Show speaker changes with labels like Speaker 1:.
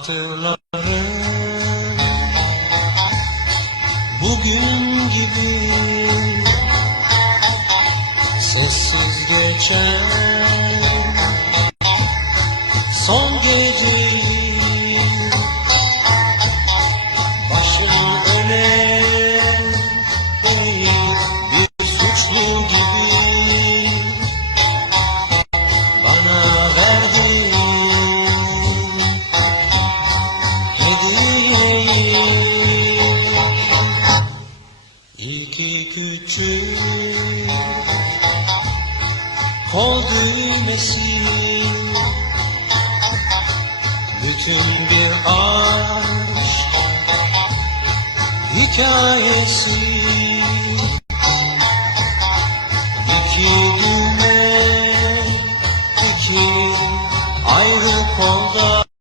Speaker 1: Hatırlarım Bugün gibi Sessiz geçen Son geceyi İki küçük kol düğmesi Bütün bir aşk hikayesi. İki düğme, iki ayrı kolda.